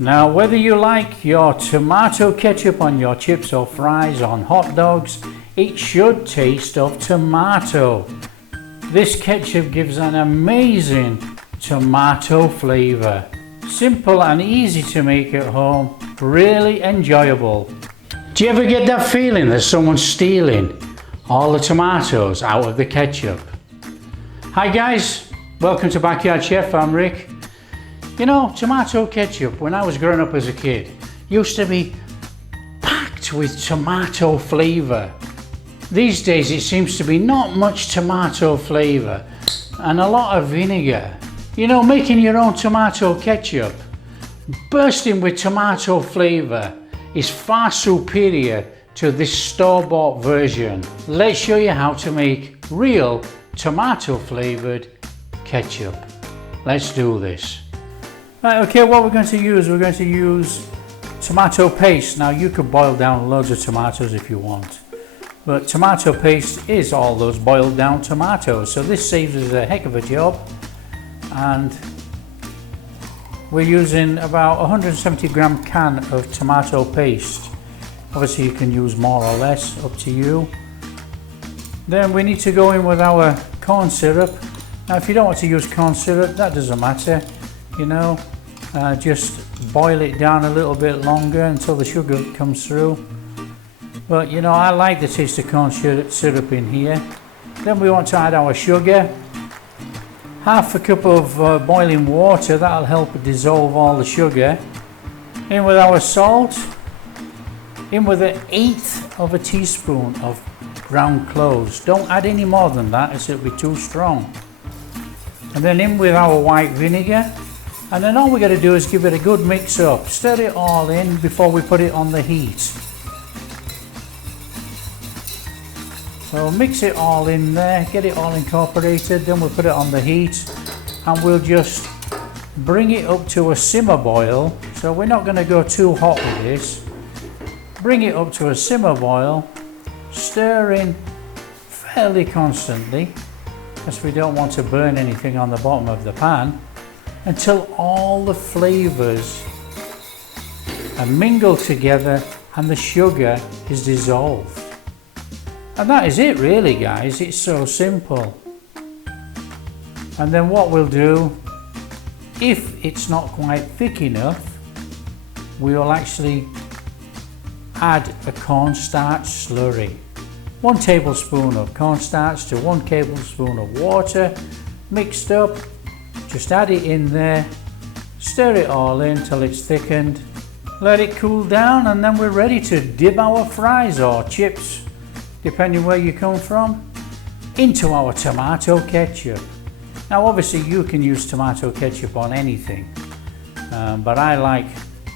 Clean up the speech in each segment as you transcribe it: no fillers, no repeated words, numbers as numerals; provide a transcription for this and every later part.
Now, whether you like your tomato ketchup on your chips or fries, on hot dogs, it should taste of tomato. This ketchup gives an amazing tomato flavor. Simple and easy to make at home, really enjoyable. Do you ever get that feeling that someone's stealing all the tomatoes out of the ketchup? Hi guys, welcome to Backyard Chef, I'm Rick. You know, tomato ketchup, when I was growing up as a kid, used to be packed with tomato flavor. These days it seems to be not much tomato flavor and a lot of vinegar. You know, making your own tomato ketchup, bursting with tomato flavor, is far superior to this store-bought version. Let's show you how to make real tomato flavored ketchup. Let's do this. Right, okay, what we're going to use tomato paste. Now you could boil down loads of tomatoes if you want, but tomato paste is all those boiled down tomatoes, so this saves us a heck of a job. And we're using about 170 gram can of tomato paste. Obviously you can use more or less, up to you. Then we need to go in with our corn syrup. Now if you don't want to use corn syrup, that doesn't matter, you know, just boil it down a little bit longer until the sugar comes through. But you know, I like the taste of corn syrup in here. Then we want to add our sugar. Half a cup of boiling water, that'll help dissolve all the sugar. In with our salt. In with 1/8 of a teaspoon of ground cloves. Don't add any more than that, as it'll be too strong. And then in with our white vinegar. And then all we got to do is give it a good mix up. Stir it all in before we put it on the heat. So mix it all in there, get it all incorporated, then we'll put it on the heat and we'll just bring it up to a simmer boil. So we're not going to go too hot with this. Bring it up to a simmer boil, stirring fairly constantly, because we don't want to burn anything on the bottom of the pan, until all the flavors are mingled together and the sugar is dissolved. And that is it really, guys. It's so simple. And then what we'll do, if it's not quite thick enough, we will actually add a cornstarch slurry. 1 tablespoon of cornstarch to 1 tablespoon of water mixed up. Just add it in there, stir it all in till it's thickened, let it cool down, and then we're ready to dip our fries or chips, depending where you come from, into our tomato ketchup. Now obviously you can use tomato ketchup on anything, but I like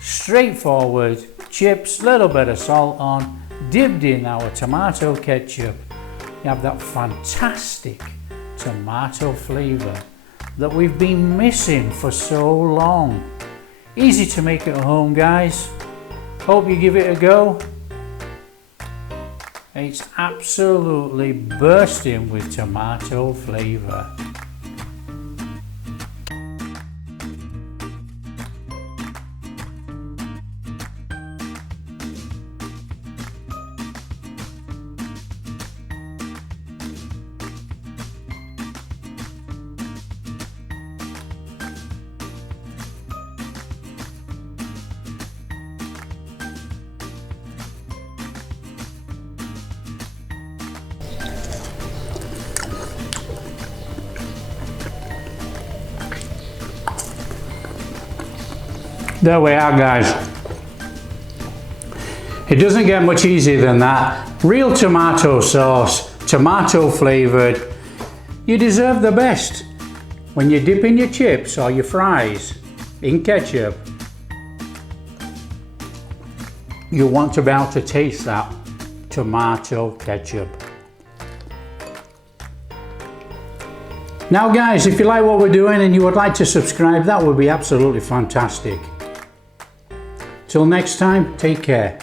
straightforward chips, little bit of salt on, dipped in our tomato ketchup. You have that fantastic tomato flavor that we've been missing for so long. Easy to make at home, guys. Hope you give it a go. It's absolutely bursting with tomato flavor. There we are, guys. It doesn't get much easier than that. Real tomato sauce, tomato flavored. You deserve the best. When you dip in your chips or your fries in ketchup, you want to be able to taste that tomato ketchup. Now guys, if you like what we're doing and you would like to subscribe, that would be absolutely fantastic. Till next time, take care.